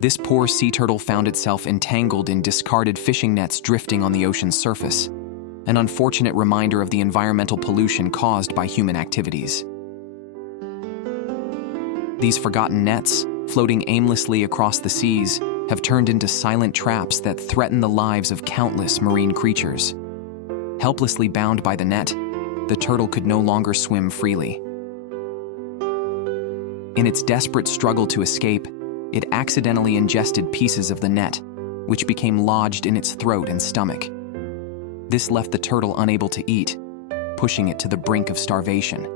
This poor sea turtle found itself entangled in discarded fishing nets drifting on the ocean's surface, an unfortunate reminder of the environmental pollution caused by human activities. These forgotten nets, floating aimlessly across the seas, have turned into silent traps that threaten the lives of countless marine creatures. Helplessly bound by the net, the turtle could no longer swim freely. In its desperate struggle to escape, it accidentally ingested pieces of the net, which became lodged in its throat and stomach. This left the turtle unable to eat, pushing it to the brink of starvation.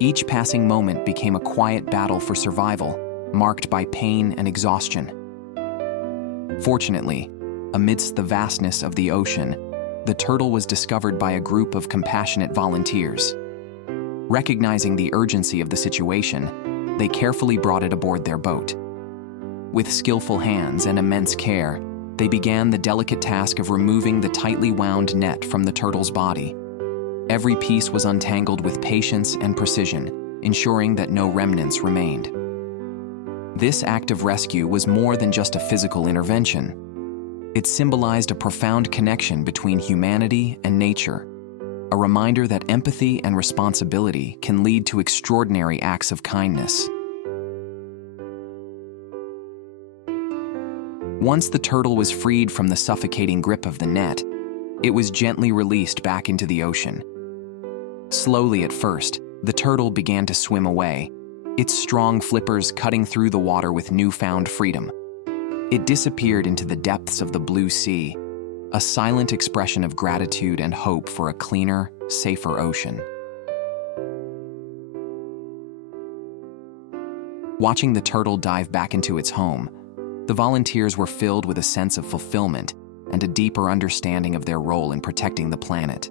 Each passing moment became a quiet battle for survival, marked by pain and exhaustion. Fortunately, amidst the vastness of the ocean, the turtle was discovered by a group of compassionate volunteers. Recognizing the urgency of the situation, they carefully brought it aboard their boat. With skillful hands and immense care, they began the delicate task of removing the tightly wound net from the turtle's body. Every piece was untangled with patience and precision, ensuring that no remnants remained. This act of rescue was more than just a physical intervention. It symbolized a profound connection between humanity and nature, a reminder that empathy and responsibility can lead to extraordinary acts of kindness. Once the turtle was freed from the suffocating grip of the net, it was gently released back into the ocean. Slowly at first, the turtle began to swim away, its strong flippers cutting through the water with newfound freedom. It disappeared into the depths of the blue sea, a silent expression of gratitude and hope for a cleaner, safer ocean. Watching the turtle dive back into its home, the volunteers were filled with a sense of fulfillment and a deeper understanding of their role in protecting the planet.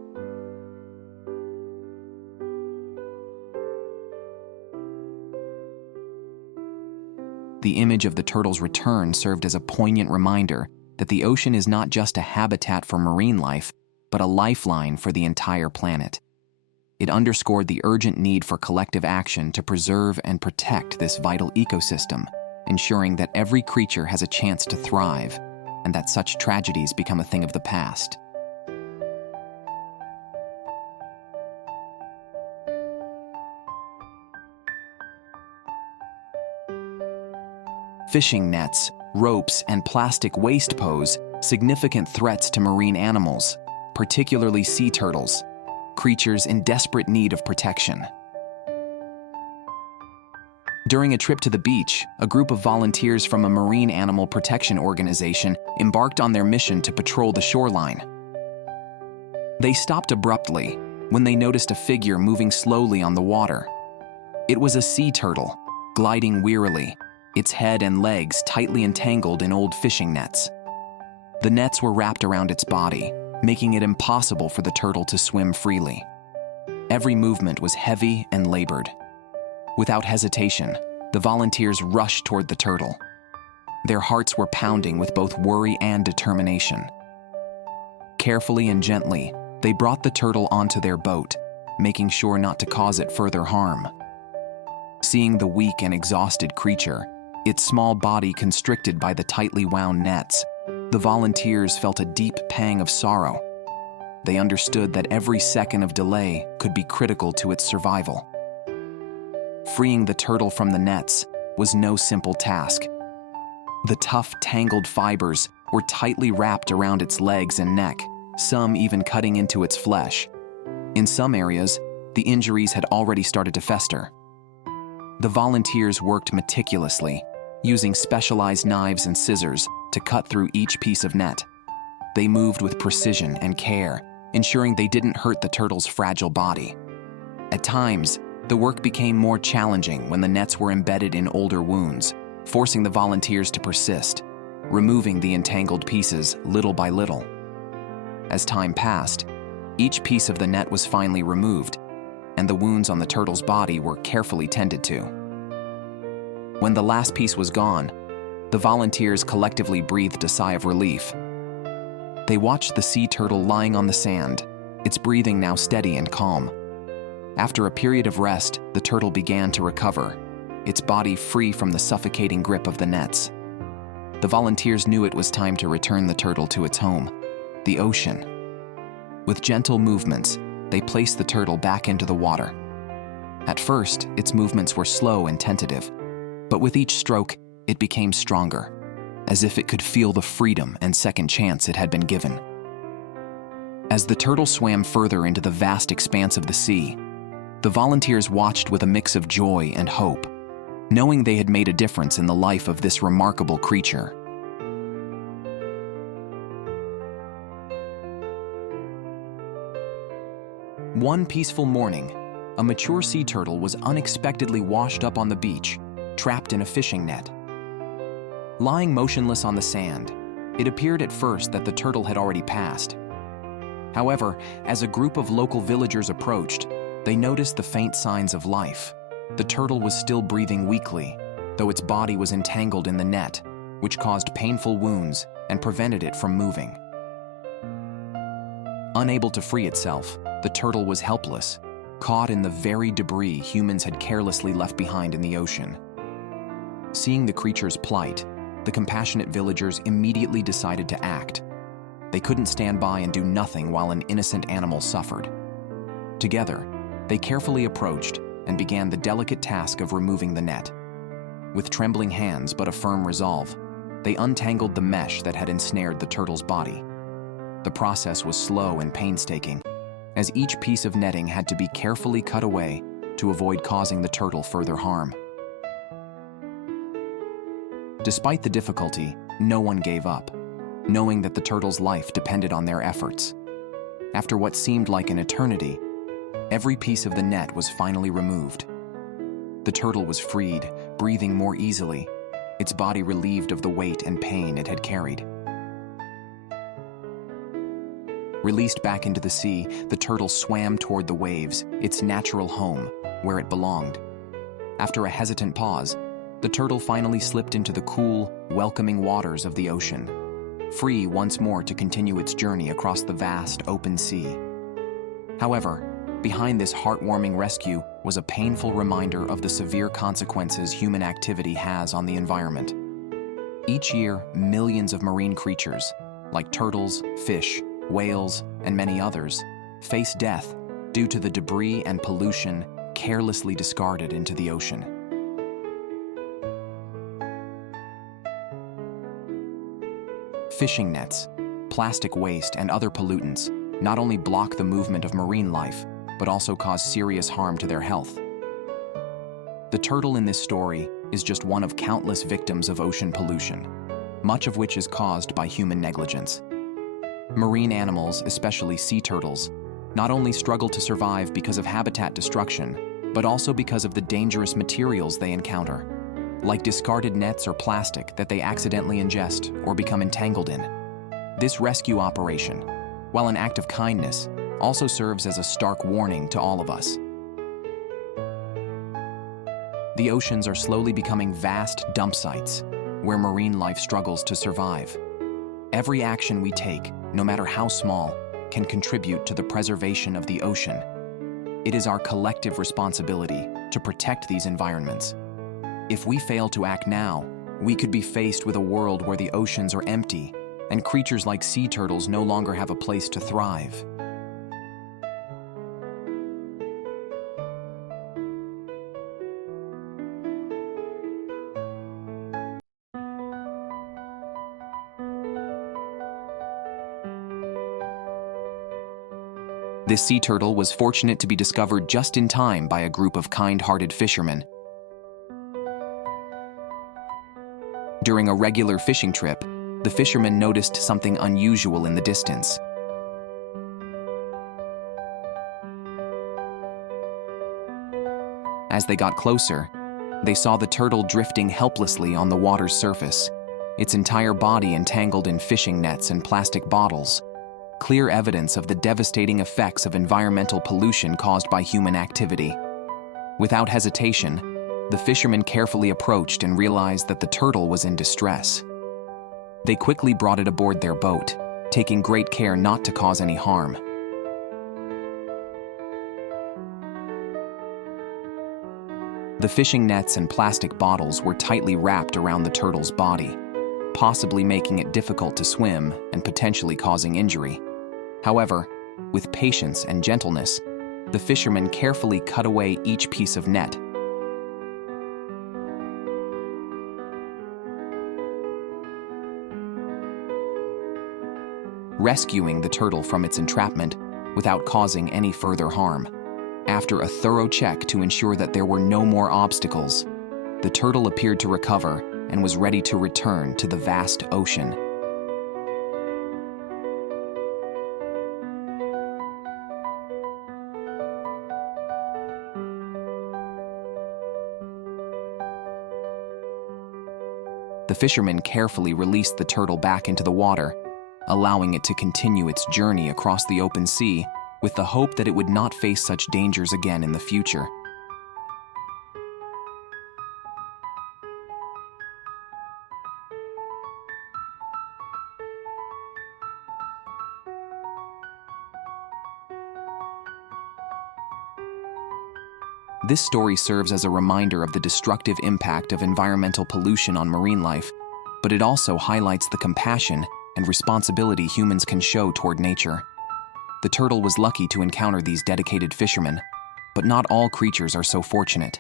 The image of the turtle's return served as a poignant reminder that the ocean is not just a habitat for marine life, but a lifeline for the entire planet. It underscored the urgent need for collective action to preserve and protect this vital ecosystem, ensuring that every creature has a chance to thrive and that such tragedies become a thing of the past. Fishing nets, ropes, and plastic waste pose significant threats to marine animals, particularly sea turtles, creatures in desperate need of protection. During a trip to the beach, a group of volunteers from a marine animal protection organization embarked on their mission to patrol the shoreline. They stopped abruptly when they noticed a figure moving slowly on the water. It was a sea turtle, gliding wearily, its head and legs tightly entangled in old fishing nets. The nets were wrapped around its body, making it impossible for the turtle to swim freely. Every movement was heavy and labored. Without hesitation, the volunteers rushed toward the turtle. Their hearts were pounding with both worry and determination. Carefully and gently, they brought the turtle onto their boat, making sure not to cause it further harm. Seeing the weak and exhausted creature, its small body constricted by the tightly wound nets, the volunteers felt a deep pang of sorrow. They understood that every second of delay could be critical to its survival. Freeing the turtle from the nets was no simple task. The tough, tangled fibers were tightly wrapped around its legs and neck, some even cutting into its flesh. In some areas, the injuries had already started to fester. The volunteers worked meticulously, using specialized knives and scissors to cut through each piece of net. They moved with precision and care, ensuring they didn't hurt the turtle's fragile body. At times, the work became more challenging when the nets were embedded in older wounds, forcing the volunteers to persist, removing the entangled pieces little by little. As time passed, each piece of the net was finally removed, and the wounds on the turtle's body were carefully tended to. When the last piece was gone, the volunteers collectively breathed a sigh of relief. They watched the sea turtle lying on the sand, its breathing now steady and calm. After a period of rest, the turtle began to recover, its body free from the suffocating grip of the nets. The volunteers knew it was time to return the turtle to its home, the ocean. With gentle movements, they placed the turtle back into the water. At first, its movements were slow and tentative, but with each stroke, it became stronger, as if it could feel the freedom and second chance it had been given. As the turtle swam further into the vast expanse of the sea, the volunteers watched with a mix of joy and hope, knowing they had made a difference in the life of this remarkable creature. One peaceful morning, a mature sea turtle was unexpectedly washed up on the beach, trapped in a fishing net. Lying motionless on the sand, it appeared at first that the turtle had already passed. However, as a group of local villagers approached, they noticed the faint signs of life. The turtle was still breathing weakly, though its body was entangled in the net, which caused painful wounds and prevented it from moving. Unable to free itself, the turtle was helpless, caught in the very debris humans had carelessly left behind in the ocean. Seeing the creature's plight, the compassionate villagers immediately decided to act. They couldn't stand by and do nothing while an innocent animal suffered. Together, they carefully approached and began the delicate task of removing the net. With trembling hands but a firm resolve, they untangled the mesh that had ensnared the turtle's body. The process was slow and painstaking, as each piece of netting had to be carefully cut away to avoid causing the turtle further harm. Despite the difficulty, no one gave up, knowing that the turtle's life depended on their efforts. After what seemed like an eternity, every piece of the net was finally removed. The turtle was freed, breathing more easily, its body relieved of the weight and pain it had carried. Released back into the sea, the turtle swam toward the waves, its natural home, where it belonged. After a hesitant pause, the turtle finally slipped into the cool, welcoming waters of the ocean, free once more to continue its journey across the vast, open sea. However, behind this heartwarming rescue was a painful reminder of the severe consequences human activity has on the environment. Each year, millions of marine creatures, like turtles, fish, whales, and many others, face death due to the debris and pollution carelessly discarded into the ocean. Fishing nets, plastic waste, and other pollutants not only block the movement of marine life, but also cause serious harm to their health. The turtle in this story is just one of countless victims of ocean pollution, much of which is caused by human negligence. Marine animals, especially sea turtles, not only struggle to survive because of habitat destruction, but also because of the dangerous materials they encounter, like discarded nets or plastic that they accidentally ingest or become entangled in. This rescue operation, while an act of kindness, also serves as a stark warning to all of us. The oceans are slowly becoming vast dump sites where marine life struggles to survive. Every action we take, no matter how small, can contribute to the preservation of the ocean. It is our collective responsibility to protect these environments. If we fail to act now, we could be faced with a world where the oceans are empty and creatures like sea turtles no longer have a place to thrive. This sea turtle was fortunate to be discovered just in time by a group of kind-hearted fishermen. During a regular fishing trip, the fishermen noticed something unusual in the distance. As they got closer, they saw the turtle drifting helplessly on the water's surface, its entire body entangled in fishing nets and plastic bottles. Clear evidence of the devastating effects of environmental pollution caused by human activity. Without hesitation, the fishermen carefully approached and realized that the turtle was in distress. They quickly brought it aboard their boat, taking great care not to cause any harm. The fishing nets and plastic bottles were tightly wrapped around the turtle's body, possibly making it difficult to swim and potentially causing injury. However, with patience and gentleness, the fishermen carefully cut away each piece of net. Rescuing the turtle from its entrapment without causing any further harm. After a thorough check to ensure that there were no more obstacles, the turtle appeared to recover and was ready to return to the vast ocean. The fishermen carefully released the turtle back into the water, allowing it to continue its journey across the open sea with the hope that it would not face such dangers again in the future. This story serves as a reminder of the destructive impact of environmental pollution on marine life, but it also highlights the compassion and responsibility humans can show toward nature. The turtle was lucky to encounter these dedicated fishermen, but not all creatures are so fortunate.